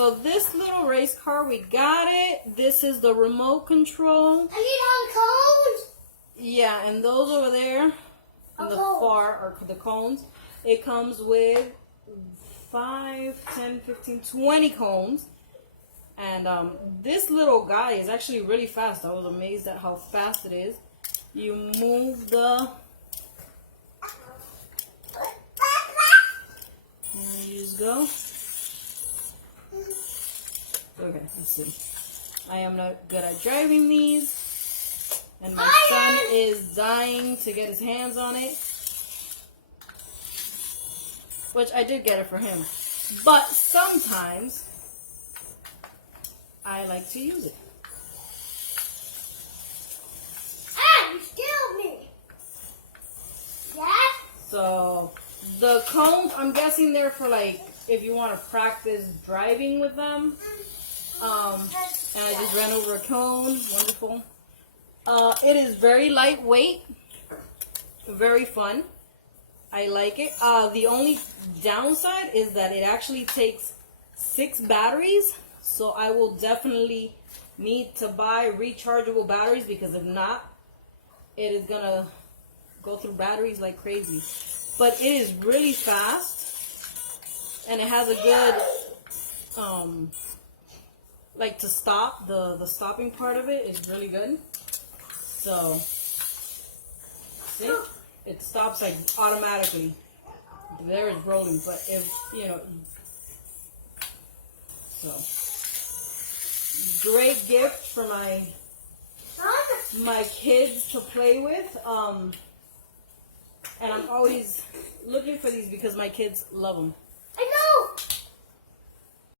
So this little race car, we got it. This is the remote control. I need on cones. Yeah, and those over there in the far are the cones. It comes with 5, 10, 15, 20 cones. And this little guy is actually really fast. I was amazed at how fast it is. You move the... There you just go. Okay, let's see. I am not good at driving these. And my son is dying to get his hands on it. Which I did get it for him. But sometimes I like to use it. Ah, you scared me. Yes? So the cones, I'm guessing they're for like if you want to practice driving with them. And I just ran over a cone. Wonderful. It is very lightweight. Very fun. I like it. The only downside is that it actually takes 6 batteries. So I will definitely need to buy rechargeable batteries because if not, it is going to go through batteries like crazy. But it is really fast. And it has a good, like to stop, the stopping part of it is really good. So, see, it stops like automatically. There it's rolling, but if, you know, so, great gift for my kids to play with. And I'm always looking for these because my kids love them.